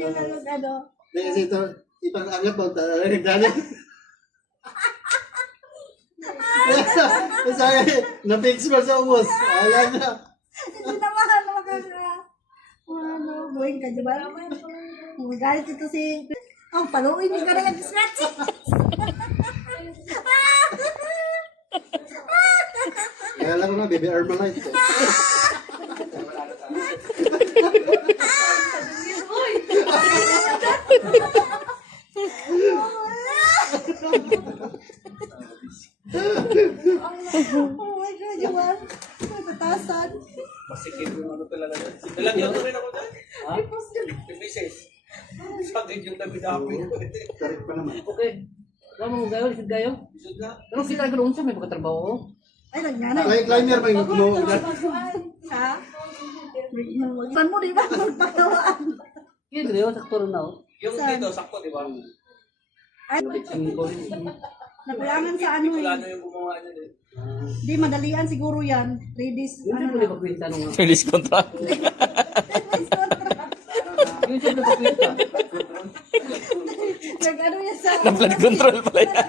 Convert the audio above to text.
yun ang ano. Kasi ito, ipang-angat mo, nagdala. Sayang, na-fix mo sa ubos. Alam na. Hindi naman buhay ka, di ba? Magalit ito si... Ang paluin yung ganyan yung scratch. Kaya lang na, baby Armalite. Oh my God, Juan. Patasan. Masikip yung ano talaga. Nalagyan ko rin ako dyan. Ha? Misis. Sakit yung tabi na ako yun. Correct pa naman. Okay. Kamu mo gayo, lisod kayo. Bisod na. Pero kita ka doon sa may pagkatrabaho. Ay, nagnanay. Climber ba yung gumawa? Ha? Pan mo, di ba? Magpatawaan. Yun, Leo, sakto rin na. Yung dito, sakto, di ba? Ay, nakulangan sa ano eh. Ano yung gumawa niya din. Di, madalian siguro yan. Ladies, Yun siya ano pwede lang. pagkwenta nung... Release contract. Yun siya pwede pagkwenta. Nag-ano yan sa... Na flood control pala yan.